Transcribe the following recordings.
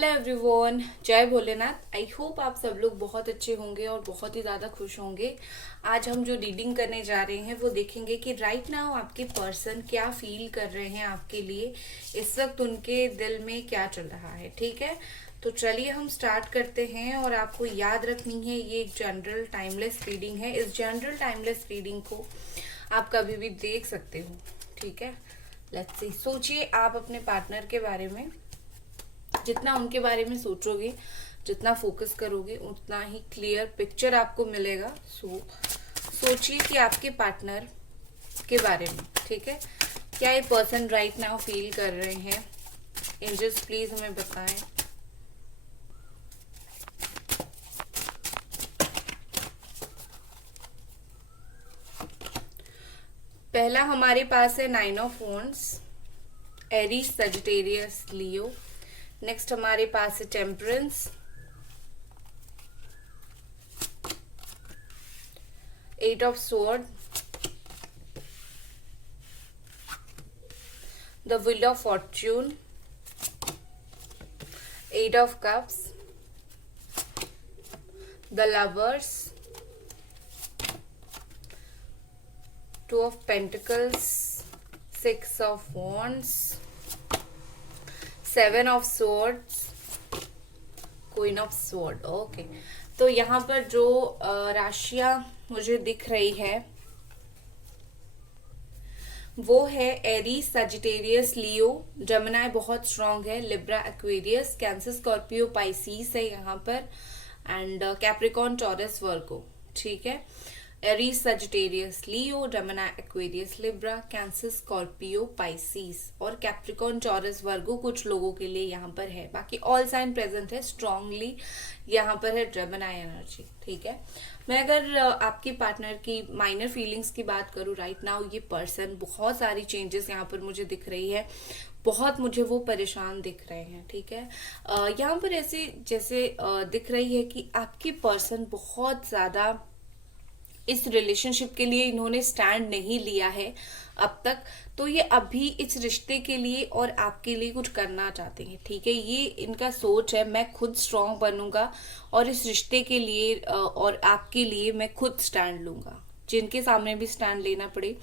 Hello everyone, जय Bholenath. I hope आप सब लोग बहुत अच्छे होंगे और बहुत ही ज़्यादा खुश होंगे। आज हम जो रीडिंग करने जा रहे हैं वो देखेंगे कि राइट नाउ आपके पर्सन क्या फील कर रहे हैं आपके लिए, इस वक्त उनके दिल में क्या चल रहा है। ठीक है, तो चलिए हम स्टार्ट करते हैं। और आपको याद रखनी है ये एक जनरल टाइमलेस रीडिंग है। इस जनरल टाइमलेस रीडिंग को आप कभी भी देख सकते हो। ठीक है, लेट्स सी। सोचिए आप अपने पार्टनर के बारे में, जितना उनके बारे में सोचोगे, जितना फोकस करोगे, उतना ही क्लियर पिक्चर आपको मिलेगा। सोचिए कि आपके पार्टनर के बारे में, ठीक है, क्या ये पर्सन राइट नाउ फील कर रहे हैं। एंजल्स प्लीज हमें बताएं। पहला हमारे पास है 9 of wands, Aries, Sagittarius, Leo. Next हमारे पास है temperance, 8 of sword, the wheel of Fortune, 8 of cups, the lovers, 2 of pentacles, 6 of wands, 7 of swords, queen of sword. Okay, तो यहाँ पर जो राशियां मुझे दिख रही है वो है एरीज, सजिटेरियस, लियो, जमुनाई बहुत स्ट्रांग है, Libra, Aquarius, Cancer, Scorpio, Pisces है यहाँ पर, एंड कैप्रिकॉन, टॉरस, वर्गो। ठीक है, Aries, Sagittarius, Leo, Gemini, Aquarius, Libra, Cancer, Scorpio, Pisces और कैप्रिकॉन, टॉरस, वर्गो कुछ लोगों के लिए यहाँ पर है। बाकी ऑल साइन प्रेजेंट है, स्ट्रांगली यहाँ पर है जमुना एनर्जी। ठीक है, मैं अगर आपके पार्टनर की माइनर फीलिंग्स की बात करूँ, राइट नाउ ये पर्सन बहुत सारी चेंजेस यहाँ पर मुझे दिख रही है, बहुत मुझे वो परेशान दिख रहे हैं। ठीक है, यहाँ पर ऐसे जैसे दिख रही है कि आपकी पर्सन बहुत ज्यादा इस रिलेशनशिप के लिए इन्होंने स्टैंड नहीं लिया है अब तक, तो ये अभी इस रिश्ते के लिए और आपके लिए कुछ करना चाहते हैं। ठीक है, ये इनका सोच है, मैं खुद स्ट्रांग बनूंगा और इस रिश्ते के लिए और आपके लिए मैं खुद स्टैंड लूंगा, जिनके सामने भी स्टैंड लेना पड़े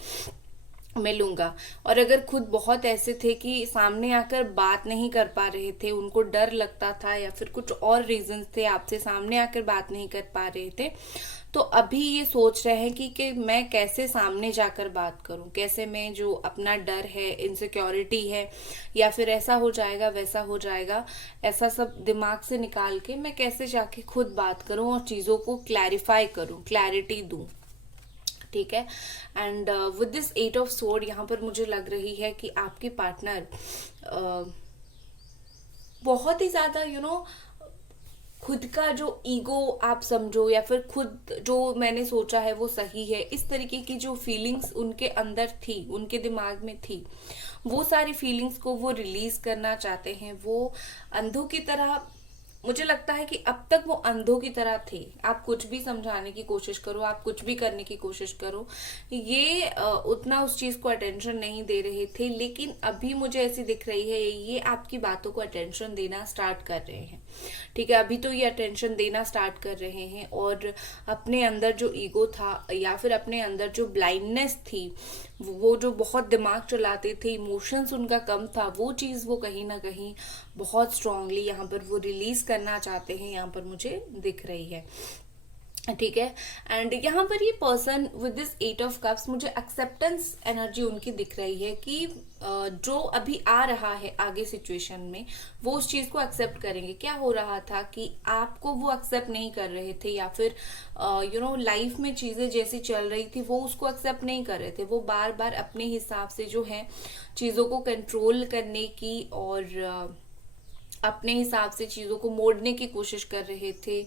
मैं लूंगा। और अगर खुद बहुत ऐसे थे कि सामने आकर बात नहीं कर पा रहे थे, उनको डर लगता था या फिर कुछ और रीजंस थे, आपसे सामने आकर बात नहीं कर पा रहे थे, तो अभी ये सोच रहे हैं कि मैं कैसे सामने जाकर बात करूं, कैसे मैं जो अपना डर है, इनसिक्योरिटी है, या फिर ऐसा हो जाएगा वैसा हो जाएगा, ऐसा सब दिमाग से निकाल के मैं कैसे जाके खुद बात करूं और चीजों को क्लैरिफाई करूं, क्लैरिटी दूं। ठीक है, and with this 8 of sword यहाँ पर मुझे लग रही है कि आपके पार्टनर बहुत ही ज्यादा खुद का जो ईगो आप समझो, या फिर खुद जो मैंने सोचा है वो सही है, इस तरीके की जो फीलिंग्स उनके अंदर थी, उनके दिमाग में थी, वो सारी फीलिंग्स को वो रिलीज करना चाहते हैं। वो अंधों की तरह, मुझे लगता है कि अब तक वो अंधों की तरह थे। आप कुछ भी समझाने की कोशिश करो, आप कुछ भी करने की कोशिश करो, ये उतना उस चीज को अटेंशन नहीं दे रहे थे, लेकिन अभी मुझे ऐसी दिख रही है ये आपकी बातों को अटेंशन देना स्टार्ट कर रहे हैं। ठीक है, अभी तो ये अटेंशन देना स्टार्ट कर रहे हैं और अपने अंदर जो ईगो था या फिर अपने अंदर जो ब्लाइंडनेस थी, वो जो बहुत दिमाग चलाते थे, इमोशंस उनका कम था, वो चीज वो कहीं ना कहीं बहुत स्ट्रांगली यहाँ पर वो रिलीज करना चाहते हैं, यहाँ पर मुझे दिख रही है। ठीक है, एंड यहाँ पर ये person with this 8 of cups, मुझे एक्सेप्टेंस एनर्जी उनकी दिख रही है कि जो अभी आ रहा है आगे सिचुएशन में, वो उस चीज को एक्सेप्ट करेंगे। क्या हो रहा था कि आपको वो एक्सेप्ट नहीं कर रहे थे, या फिर लाइफ में चीजें जैसी चल रही थी वो उसको एक्सेप्ट नहीं कर रहे थे। वो बार बार अपने हिसाब से जो है चीजों को कंट्रोल करने की और अपने हिसाब से चीजों को मोड़ने की कोशिश कर रहे थे।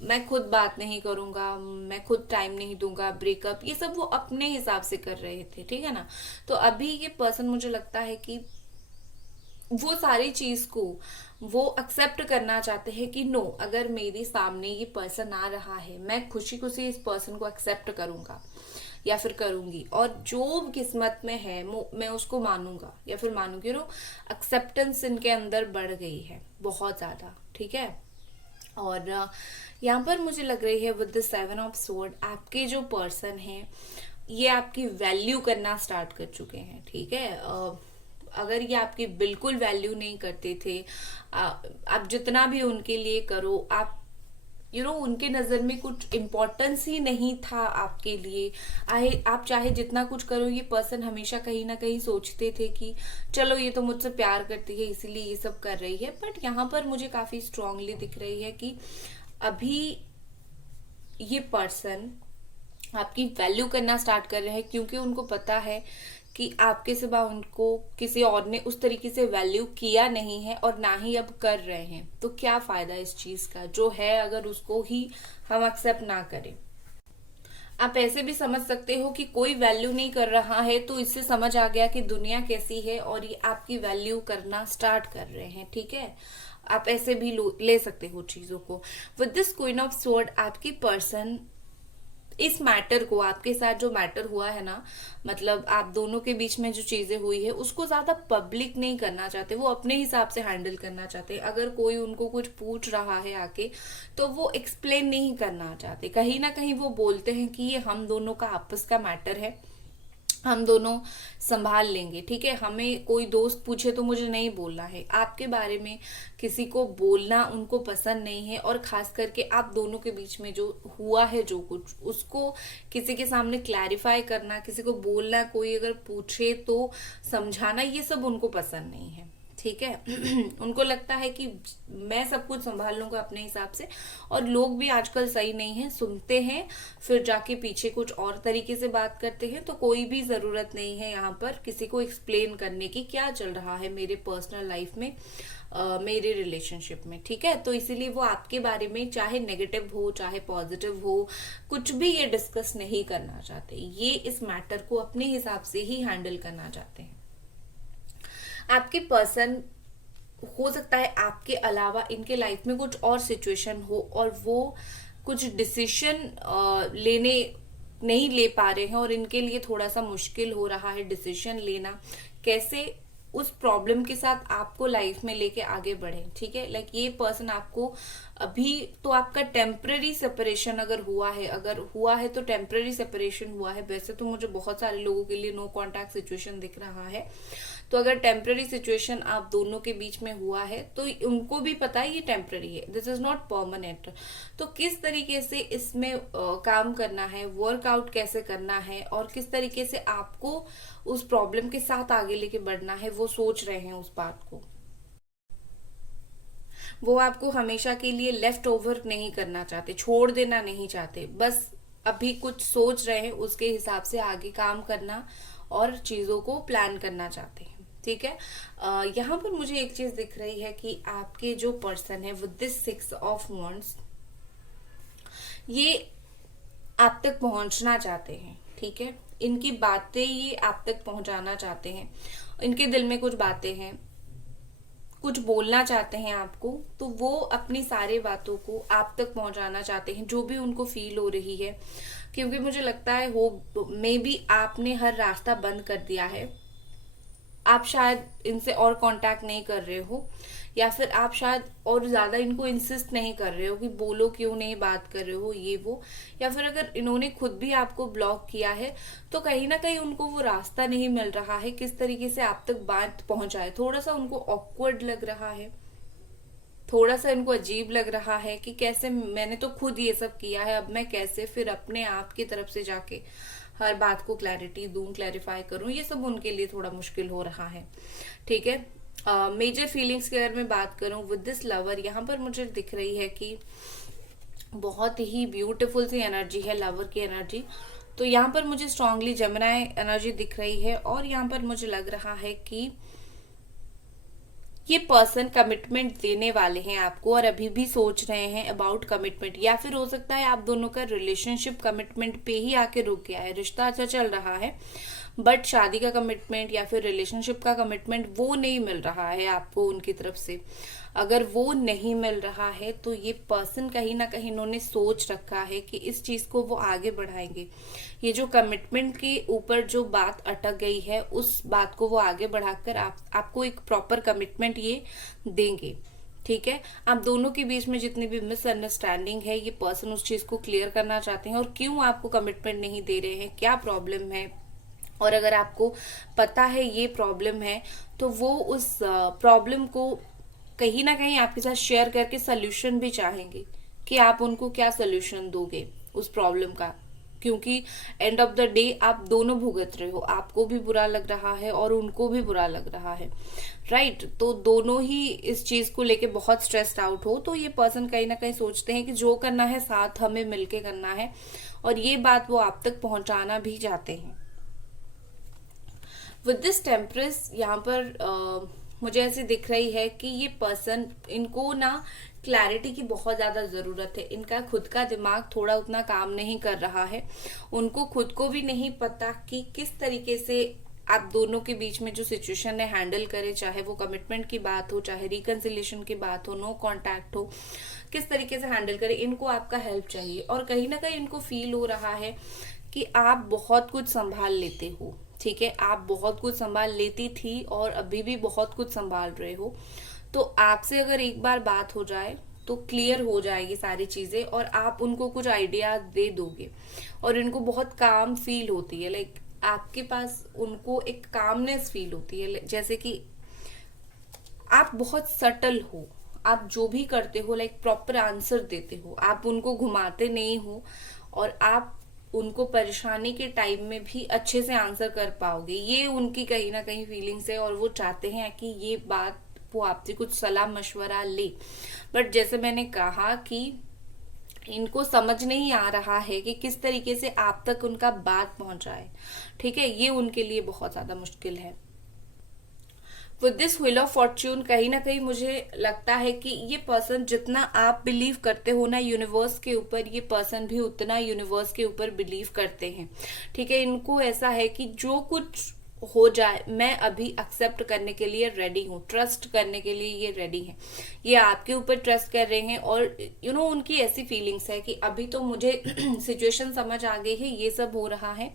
मैं खुद बात नहीं करूंगा, मैं खुद टाइम नहीं दूंगा, ब्रेकअप, ये सब वो अपने हिसाब से कर रहे थे। ठीक है ना, तो अभी ये पर्सन मुझे लगता है कि वो सारी चीज को वो एक्सेप्ट करना चाहते हैं कि नो, अगर मेरे सामने ये पर्सन आ रहा है, मैं खुशी खुशी इस पर्सन को एक्सेप्ट करूंगा। या फिर करूंगी, और जो किस्मत में है मैं उसको मानूंगा या फिर मानूंगी। एक्सेप्टेंस इनके अंदर बढ़ गई है बहुत ज्यादा, ठीक है। और यहाँ पर मुझे लग रही है विद द 7 ऑफ स्वॉर्ड आपके जो पर्सन हैं ये आपकी वैल्यू करना स्टार्ट कर चुके हैं, ठीक है। अगर ये आपकी बिल्कुल वैल्यू नहीं करते थे, आप जितना भी उनके लिए करो, आप उनके नजर में कुछ इम्पोर्टेंस ही नहीं था आपके लिए। आप चाहे जितना कुछ करो, ये पर्सन हमेशा कहीं ना कहीं सोचते थे कि चलो ये तो मुझसे प्यार करती है इसीलिए ये सब कर रही है। बट यहाँ पर मुझे काफी स्ट्रांगली दिख रही है कि अभी ये पर्सन आपकी वैल्यू करना स्टार्ट कर रहे हैं, क्योंकि उनको पता है कि आपके सिवा उनको किसी और ने उस तरीके से वैल्यू किया नहीं है और ना ही अब कर रहे हैं। तो क्या फायदा इस चीज का जो है, अगर उसको ही हम एक्सेप्ट ना करें। आप ऐसे भी समझ सकते हो कि कोई वैल्यू नहीं कर रहा है तो इससे समझ आ गया कि दुनिया कैसी है और ये आपकी वैल्यू करना स्टार्ट कर रहे हैं, ठीक है। आप ऐसे भी ले सकते हो चीजों को। With this queen of sword आपकी पर्सन इस मैटर को, आपके साथ जो मैटर हुआ है ना, मतलब आप दोनों के बीच में जो चीजें हुई है उसको ज्यादा पब्लिक नहीं करना चाहते, वो अपने हिसाब से हैंडल करना चाहते। अगर कोई उनको कुछ पूछ रहा है आके तो वो एक्सप्लेन नहीं करना चाहते। कहीं ना कहीं वो बोलते हैं कि ये हम दोनों का आपस का मैटर है, हम दोनों संभाल लेंगे, ठीक है। हमें कोई दोस्त पूछे तो मुझे नहीं बोलना है। आपके बारे में किसी को बोलना उनको पसंद नहीं है, और खास करके आप दोनों के बीच में जो हुआ है जो कुछ, उसको किसी के सामने क्लैरिफाई करना, किसी को बोलना, कोई अगर पूछे तो समझाना, ये सब उनको पसंद नहीं है, ठीक है। उनको लगता है कि मैं सब कुछ संभाल लूंगा अपने हिसाब से। और लोग भी आजकल सही नहीं है, सुनते हैं फिर जाके पीछे कुछ और तरीके से बात करते हैं। तो कोई भी जरूरत नहीं है यहाँ पर किसी को एक्सप्लेन करने की क्या चल रहा है मेरे पर्सनल लाइफ में, मेरे रिलेशनशिप में, ठीक है। तो इसीलिए वो आपके बारे में चाहे नेगेटिव हो चाहे पॉजिटिव हो, कुछ भी ये डिस्कस नहीं करना चाहते। ये इस मैटर को अपने हिसाब से ही हैंडल करना चाहते हैं। आपके पर्सन, हो सकता है आपके अलावा इनके लाइफ में कुछ और सिचुएशन हो और वो कुछ डिसीजन लेने नहीं ले पा रहे हैं और इनके लिए थोड़ा सा मुश्किल हो रहा है डिसीजन लेना, कैसे उस प्रॉब्लम के साथ आपको लाइफ में लेके आगे बढ़े, ठीक है। लाइक ये पर्सन आपको अभी तो आपका टेम्पररी सेपरेशन अगर हुआ है तो टेम्पररी सेपरेशन हुआ है। वैसे तो मुझे बहुत सारे लोगों के लिए नो कांटेक्ट सिचुएशन दिख रहा है। तो अगर टेम्पररी सिचुएशन आप दोनों के बीच में हुआ है तो उनको भी पता है ये टेम्पररी है, दिस इज नॉट परमानेंट। तो किस तरीके से इसमें काम करना है, वर्कआउट कैसे करना है और किस तरीके से आपको उस प्रॉब्लम के साथ आगे लेके बढ़ना है, वो सोच रहे हैं उस बात को। वो आपको हमेशा के लिए लेफ्ट ओवर नहीं करना चाहते, छोड़ देना नहीं चाहते, बस अभी कुछ सोच रहे हैं उसके हिसाब से आगे काम करना और चीजों को प्लान करना चाहते हैं, ठीक है। यहाँ पर मुझे एक चीज दिख रही है कि आपके जो पर्सन है विद दिस 6 ऑफ वॉन्ड्स, ये आप तक पहुंचना चाहते हैं, ठीक है। इनकी बातें ये आप तक पहुंचाना चाहते हैं, इनके दिल में कुछ बातें हैं, कुछ बोलना चाहते हैं आपको, तो वो अपनी सारी बातों को आप तक पहुंचाना चाहते हैं जो भी उनको फील हो रही है। क्योंकि मुझे लगता है मे बी आपने हर रास्ता बंद कर दिया है, आप शायद इनसे और कांटेक्ट नहीं कर रहे हो, या फिर आप शायद और ज्यादा इनको इंसिस्ट नहीं कर रहे हो कि बोलो क्यों नहीं बात कर रहे हो ये वो, या फिर अगर इन्होंने खुद भी आपको ब्लॉक किया है तो कहीं ना कहीं उनको वो रास्ता नहीं मिल रहा है किस तरीके से आप तक बात पहुंचाए। थोड़ा सा उनको ऑकवर्ड लग रहा है, थोड़ा सा इनको अजीब लग रहा है कि कैसे मैंने तो खुद ये सब किया है, अब मैं कैसे फिर अपने आप की तरफ से जाके हर बात को क्लैरिटी दूं, क्लैरिफाई करूं, ये सब उनके लिए थोड़ा मुश्किल हो रहा है, ठीक है। मेजर फीलिंग्स की अगर मैं बात करूं विद दिस लवर, यहाँ पर मुझे दिख रही है कि बहुत ही ब्यूटीफुल सी एनर्जी है लवर की एनर्जी। तो यहाँ पर मुझे स्ट्रांगली जेमिनी एनर्जी दिख रही है और यहाँ पर मुझे लग रहा है कि ये पर्सन कमिटमेंट देने वाले हैं आपको और अभी भी सोच रहे हैं अबाउट कमिटमेंट, या फिर हो सकता है आप दोनों का रिलेशनशिप कमिटमेंट पे ही आके रुक गया है, रिश्ता अच्छा चल रहा है बट शादी का कमिटमेंट या फिर रिलेशनशिप का कमिटमेंट वो नहीं मिल रहा है आपको उनकी तरफ से। अगर वो नहीं मिल रहा है तो ये पर्सन कहीं ना कहीं इन्होंने सोच रखा है कि इस चीज को वो आगे बढ़ाएंगे। ये जो कमिटमेंट के ऊपर जो बात अटक गई है उस बात को वो आगे बढ़ाकर आपको एक प्रॉपर कमिटमेंट ये देंगे। ठीक है, आप दोनों के बीच में जितनी भी मिसअंडरस्टैंडिंग है ये पर्सन उस चीज को क्लियर करना चाहते हैं, और क्यों आपको कमिटमेंट नहीं दे रहे हैं, क्या प्रॉब्लम है। और अगर आपको पता है ये प्रॉब्लम है तो वो उस प्रॉब्लम को कहीं ना कहीं आपके साथ शेयर करके सोल्यूशन भी चाहेंगे कि आप उनको क्या सोल्यूशन दोगे उस प्रॉब्लम का, क्योंकि एंड ऑफ द डे आप दोनों भुगत रहे हो, आपको भी बुरा लग रहा है और उनको भी बुरा लग रहा है, राइट। तो दोनों ही इस चीज को लेके बहुत स्ट्रेस्ड आउट हो, तो ये पर्सन कहीं ना कहीं सोचते हैं कि जो करना है साथ हमें मिलके करना है, और ये बात वो आप तक पहुंचाना भी चाहते हैं। विद दिस टेम्परेस यहाँ पर मुझे ऐसे दिख रही है कि ये पर्सन, इनको ना क्लैरिटी की बहुत ज्यादा जरूरत है। इनका खुद का दिमाग थोड़ा उतना काम नहीं कर रहा है, उनको खुद को भी नहीं पता कि किस तरीके से आप दोनों के बीच में जो सिचुएशन है हैंडल करे, चाहे वो कमिटमेंट की बात हो, चाहे रिकंसिलिएशन की बात हो, नो कांटेक्ट हो, किस तरीके से हैंडल करे। इनको आपका हेल्प चाहिए, और कहीं ना कहीं इनको फील हो रहा है कि आप बहुत कुछ संभाल लेते हो। ठीक है, आप बहुत कुछ संभाल लेती थी और अभी भी बहुत कुछ संभाल रहे हो, तो आपसे अगर एक बार बात हो जाए तो क्लियर हो जाएगी सारी चीजें, और आप उनको कुछ आइडिया दे दोगे, और इनको बहुत काम फील होती है, लाइक आपके पास उनको एक कामनेस फील होती है, जैसे कि आप बहुत सटल हो, आप जो भी करते हो लाइक प्रॉपर आंसर देते हो, आप उनको घुमाते नहीं हो, और आप उनको परेशानी के टाइम में भी अच्छे से आंसर कर पाओगे। ये उनकी कहीं ना कहीं फीलिंग्स है, और वो चाहते हैं कि ये बात वो आपसे कुछ सलाह मशवरा ले। बट जैसे मैंने कहा कि इनको समझ नहीं आ रहा है कि किस तरीके से आप तक उनका बात पहुंचाए। ठीक है, ये उनके लिए बहुत ज्यादा मुश्किल है। With this wheel of Fortune कहीं ना कहीं मुझे लगता है कि ये पर्सन, जितना आप बिलीव करते हो ना यूनिवर्स के ऊपर, ये पर्सन भी उतना यूनिवर्स के ऊपर बिलीव करते हैं। ठीक है, इनको ऐसा है कि जो कुछ हो जाए मैं अभी एक्सेप्ट करने के लिए रेडी हूँ, ट्रस्ट करने के लिए ये रेडी है, ये आपके ऊपर ट्रस्ट कर रहे हैं। और उनकी ऐसी फीलिंग्स है कि अभी तो मुझे सिचुएशन समझ आ गई है, ये सब हो रहा है,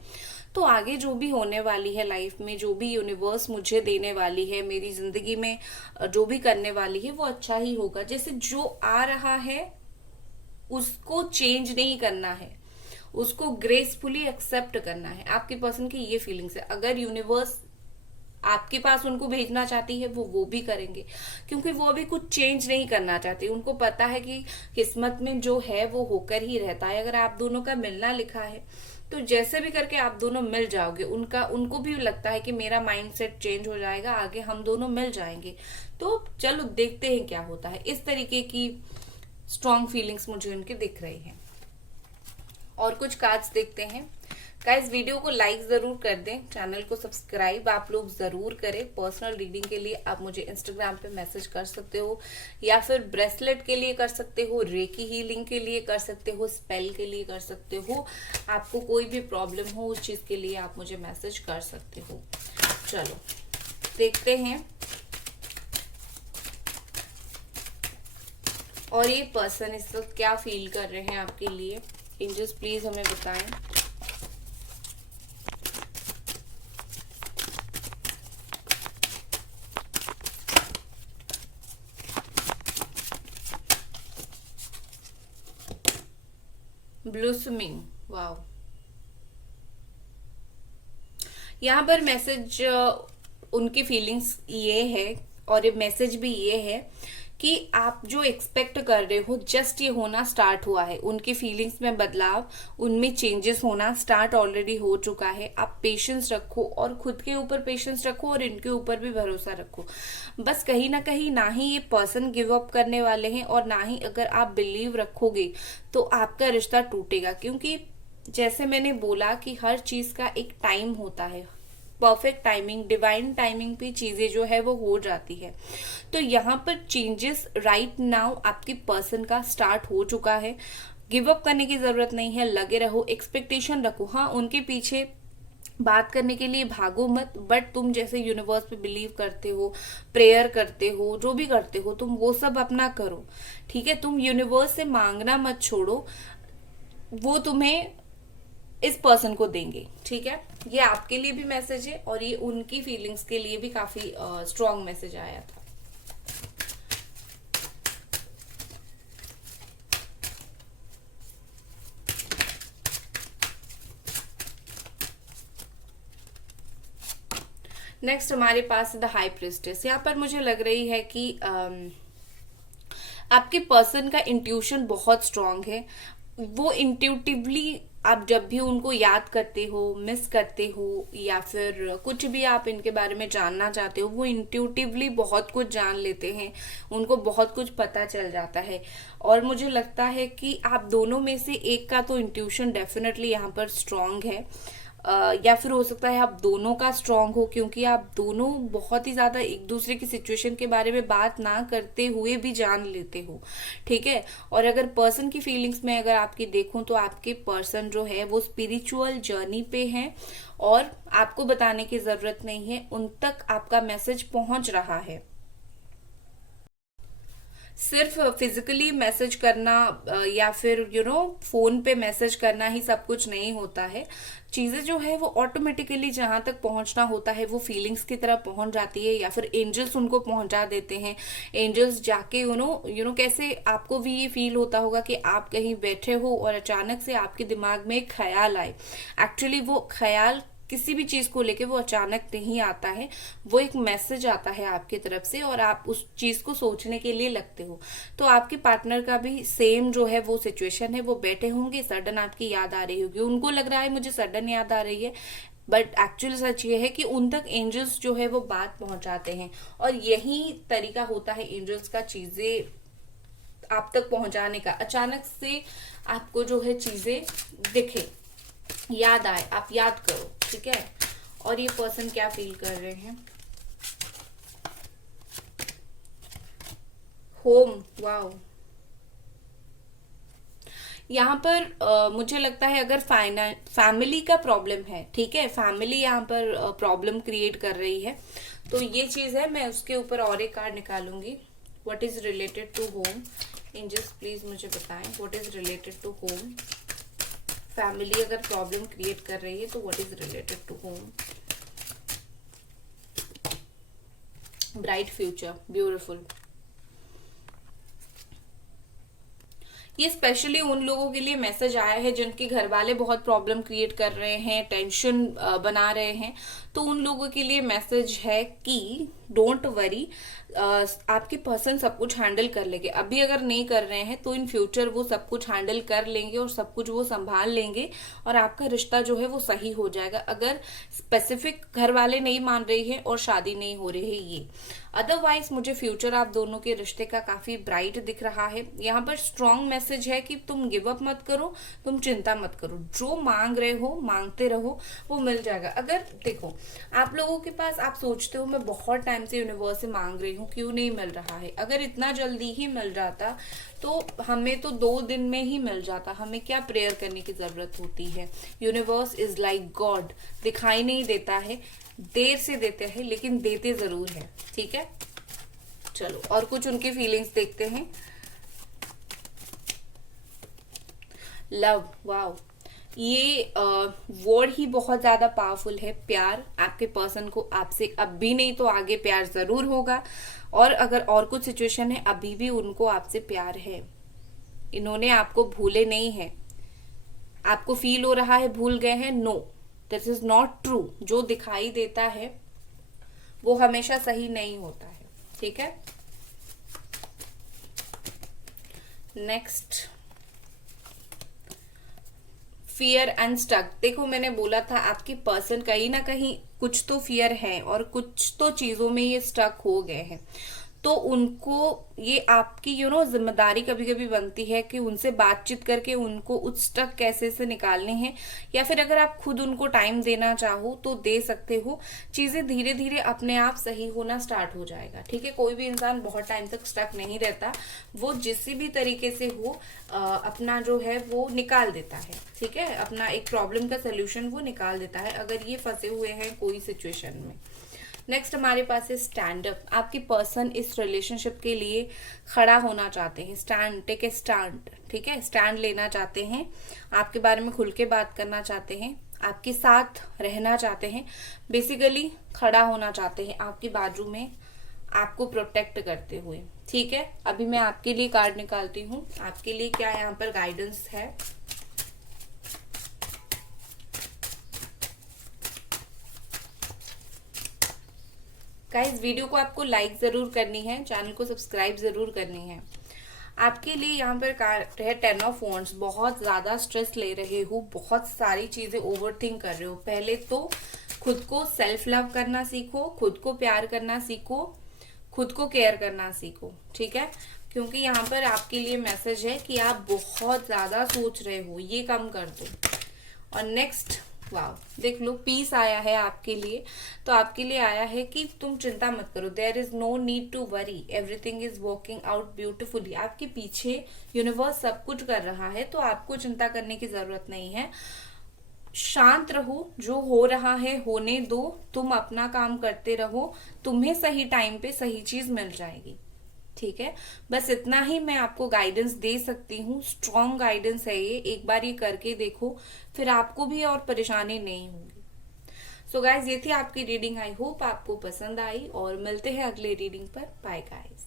तो आगे जो भी होने वाली है लाइफ में, जो भी यूनिवर्स मुझे देने वाली है, मेरी जिंदगी में जो भी करने वाली है वो अच्छा ही होगा। जैसे जो आ रहा है उसको चेंज नहीं करना है, उसको ग्रेसफुली एक्सेप्ट करना है। आपके पर्सन की ये फीलिंग्स है। अगर यूनिवर्स आपके पास उनको भेजना चाहती है वो भी करेंगे, क्योंकि वो अभी कुछ चेंज नहीं करना चाहते। उनको पता है कि किस्मत में जो है वो होकर ही रहता है। अगर आप दोनों का मिलना लिखा है तो जैसे भी करके आप दोनों मिल जाओगे। उनको भी लगता है कि मेरा माइंडसेट चेंज हो जाएगा, आगे हम दोनों मिल जाएंगे, तो चलो देखते हैं क्या होता है। इस तरीके की स्ट्रॉन्ग फीलिंग्स मुझे उनके दिख रही हैं। और कुछ कार्ड्स देखते हैं। गाइस, वीडियो को लाइक जरूर कर दें, चैनल को सब्सक्राइब आप लोग जरूर करें। पर्सनल रीडिंग के लिए आप मुझे इंस्टाग्राम पे मैसेज कर सकते हो, या फिर ब्रेसलेट के लिए कर सकते हो, रेकी हीलिंग के लिए कर सकते हो, स्पेल के लिए कर सकते हो। आपको कोई भी प्रॉब्लम हो उस चीज के लिए आप मुझे मैसेज कर सकते हो। चलो देखते हैं। और ये पर्सन इस वक्त क्या फील कर रहे हैं आपके लिए, एंजल्स प्लीज हमें बताएं। ब्लूसमिंग, वाओ। यहाँ पर मैसेज उनकी फीलिंग्स ये है, और ये मैसेज भी ये है कि आप जो एक्सपेक्ट कर रहे हो जस्ट ये होना स्टार्ट हुआ है। उनकी फीलिंग्स में बदलाव, उनमें चेंजेस होना स्टार्ट ऑलरेडी हो चुका है। आप पेशेंस रखो, और खुद के ऊपर पेशेंस रखो, और इनके ऊपर भी भरोसा रखो। बस कहीं ना ही ये पर्सन गिव अप करने वाले हैं, और ना ही अगर आप बिलीव रखोगे तो आपका रिश्ता टूटेगा। क्योंकि जैसे मैंने बोला कि हर चीज का एक टाइम होता है, परफेक्ट टाइमिंग, डिवाइन टाइमिंग पे चीजें जो है वो हो जाती है। तो यहाँ पर चेंजेस राइट नाउ आपके पर्सन का स्टार्ट हो चुका है। गिव अप करने की जरूरत नहीं है, लगे रहो, एक्सपेक्टेशन रखो। हाँ, उनके पीछे बात करने के लिए भागो मत, बट तुम जैसे यूनिवर्स पे बिलीव करते हो, प्रेयर करते हो, जो भी करते हो तुम वो सब अपना करो, ठीक है। तुम यूनिवर्स से मांगना मत छोड़ो, वो तुम्हें इस पर्सन को देंगे, ठीक है। ये आपके लिए भी मैसेज है और ये उनकी फीलिंग्स के लिए भी काफी स्ट्रॉन्ग मैसेज आया था। नेक्स्ट हमारे पास द हाई प्रिस्टेस। यहाँ पर मुझे लग रही है कि आपके पर्सन का इंट्यूशन बहुत स्ट्रांग है। वो इंट्यूटिवली आप जब भी उनको याद करते हो, मिस करते हो, या फिर कुछ भी आप इनके बारे में जानना चाहते हो, वो इंट्यूटिवली बहुत कुछ जान लेते हैं, उनको बहुत कुछ पता चल जाता है। और मुझे लगता है कि आप दोनों में से एक का तो इंट्यूशन डेफिनेटली यहाँ पर स्ट्रांग है, या फिर हो सकता है आप दोनों का स्ट्रांग हो, क्योंकि आप दोनों बहुत ही ज्यादा एक दूसरे की सिचुएशन के बारे में बात ना करते हुए भी जान लेते हो, ठीक है। और अगर पर्सन की फीलिंग्स में अगर आपकी देखूं तो आपके पर्सन जो है वो स्पिरिचुअल जर्नी पे हैं और आपको बताने की जरूरत नहीं है, उन तक आपका मैसेज पहुंच रहा है। सिर्फ फिजिकली मैसेज करना या फिर फोन पे मैसेज करना ही सब कुछ नहीं होता है। चीजें जो है वो ऑटोमेटिकली जहां तक पहुंचना होता है वो फीलिंग्स की तरह पहुंच जाती है, या फिर एंजल्स उनको पहुंचा देते हैं। एंजल्स जाके कैसे आपको भी ये फील होता होगा कि आप कहीं बैठे हो और अचानक से आपके दिमाग में एक ख्याल आए। एक्चुअली वो ख्याल किसी भी चीज को लेके वो अचानक नहीं आता है, वो एक मैसेज आता है आपकी तरफ से और आप उस चीज को सोचने के लिए लगते हो। तो आपके पार्टनर का भी सेम जो है वो सिचुएशन है, वो बैठे होंगे, सडन आपकी याद आ रही होगी, उनको लग रहा है मुझे सडन याद आ रही है, बट एक्चुअली सच ये है कि उन तक एंजल्स जो है वो बात पहुंचाते हैं। और यही तरीका होता है एंजल्स का चीजें आप तक पहुंचाने का। अचानक से आपको जो है चीजें दिखे, याद आए, आप याद करो, ठीक है। और ये पर्सन क्या फील कर रहे हैं? Home, wow. यहाँ पर मुझे लगता है अगर फैमिली का प्रॉब्लम है, ठीक है, फैमिली यहाँ पर प्रॉब्लम क्रिएट कर रही है, तो ये चीज है। मैं उसके ऊपर और एक कार्ड निकालूंगी। What is related to home? Angels please मुझे बताएं what is related to home. Family अगर प्रॉब्लम क्रिएट कर रही है तो what is related to home? Bright future, beautiful. ये स्पेशली उन लोगों के लिए मैसेज आया है जिनके घर वाले बहुत प्रॉब्लम क्रिएट कर रहे हैं, टेंशन बना रहे हैं। तो उन लोगों के लिए मैसेज है कि डोंट वरी, आपके पर्सन सब कुछ हैंडल कर लेंगे। अभी अगर नहीं कर रहे हैं तो इन फ्यूचर वो सब कुछ हैंडल कर लेंगे और सब कुछ वो संभाल लेंगे और आपका रिश्ता जो है वो सही हो जाएगा। अगर स्पेसिफिक घर वाले नहीं मान रही है और शादी नहीं हो रही है ये, अदरवाइज मुझे फ्यूचर आप दोनों के रिश्ते का काफी ब्राइट दिख रहा है। यहाँ पर स्ट्रॉन्ग मैसेज है कि तुम गिव अप मत करो, तुम चिंता मत करो, जो मांग रहे हो मांगते रहो, वो मिल जाएगा। अगर देखो आप लोगों के पास, आप सोचते हो मैं बहुत टाइम से यूनिवर्स से मांग रही हूँ, क्यों नहीं मिल रहा है। अगर इतना जल्दी ही मिल जाता तो हमें तो 2 दिन में ही मिल जाता, हमें क्या प्रेयर करने की जरूरत होती है। यूनिवर्स इज लाइक गॉड, दिखाई नहीं देता है, देर से देते हैं लेकिन देते जरूर है, ठीक है। चलो और कुछ उनकी फीलिंग्स देखते हैं। Love, wow. ये वर्ड ही बहुत ज्यादा पावरफुल है। प्यार, आपके पर्सन को आपसे अब भी नहीं तो आगे प्यार जरूर होगा। और अगर और कुछ सिचुएशन है, अभी भी उनको आपसे प्यार है, इन्होंने आपको भूले नहीं है। आपको फील हो रहा है भूल गए हैं, no, this is not true. जो दिखाई देता है वो हमेशा सही नहीं होता है, ठीक है। Next, fear and stuck. देखो मैंने बोला था आपकी पर्सन कहीं ना कहीं कुछ तो फियर है और कुछ तो चीजों में ये स्टक हो गए हैं। तो उनको ये आपकी जिम्मेदारी कभी कभी बनती है कि उनसे बातचीत करके उनको उस स्टक कैसे से निकालने हैं, या फिर अगर आप खुद उनको टाइम देना चाहो तो दे सकते हो। चीजें धीरे धीरे अपने आप सही होना स्टार्ट हो जाएगा, ठीक है। कोई भी इंसान बहुत टाइम तक स्टक नहीं रहता, वो जिस भी तरीके से हो अपना जो है वो निकाल देता है, ठीक है। अपना एक प्रॉब्लम का सोल्यूशन वो निकाल देता है अगर ये फंसे हुए हैं कोई सिचुएशन में। नेक्स्ट हमारे पास है स्टैंड अप। आपकी पर्सन इस रिलेशनशिप के लिए खड़ा होना चाहते हैं, स्टैंड, टेक ए स्टैंड, ठीक है। स्टैंड लेना चाहते हैं, आपके बारे में खुल के बात करना चाहते हैं, आपके साथ रहना चाहते हैं, बेसिकली खड़ा होना चाहते हैं आपकी बाजू में, आपको प्रोटेक्ट करते हुए, ठीक है। अभी मैं आपके लिए कार्ड निकालती हूँ, आपके लिए क्या यहाँ पर गाइडेंस है। गाइस वीडियो को आपको लाइक जरूर करनी है, चैनल को सब्सक्राइब जरूर करनी है। आपके लिए यहाँ पर कार्ड है 10 ऑफ वॉन्ड्स। बहुत ज्यादा स्ट्रेस ले रहे हो, बहुत सारी चीजें ओवरथिंक कर रहे हो। पहले तो खुद को सेल्फ लव करना सीखो, खुद को प्यार करना सीखो, खुद को केयर करना सीखो, ठीक है। क्योंकि यहाँ पर आपके लिए मैसेज है कि आप बहुत ज्यादा सोच रहे हो, ये कम कर दो। और नेक्स्ट, वाह, देख लो, पीस आया है आपके लिए। तो आपके लिए आया है कि तुम चिंता मत करो, there is no need to worry, everything is working out beautifully. आपके पीछे यूनिवर्स सब कुछ कर रहा है, तो आपको चिंता करने की जरूरत नहीं है। शांत रहो, जो हो रहा है होने दो, तुम अपना काम करते रहो, तुम्हें सही टाइम पे सही चीज मिल जाएगी, ठीक है। बस इतना ही मैं आपको गाइडेंस दे सकती हूँ, स्ट्रॉन्ग गाइडेंस है ये। एक बार ये करके देखो, फिर आपको भी और परेशानी नहीं होगी। सो गाइज, ये थी आपकी रीडिंग। आई होप आपको पसंद आई और मिलते हैं अगले रीडिंग पर। Bye guys.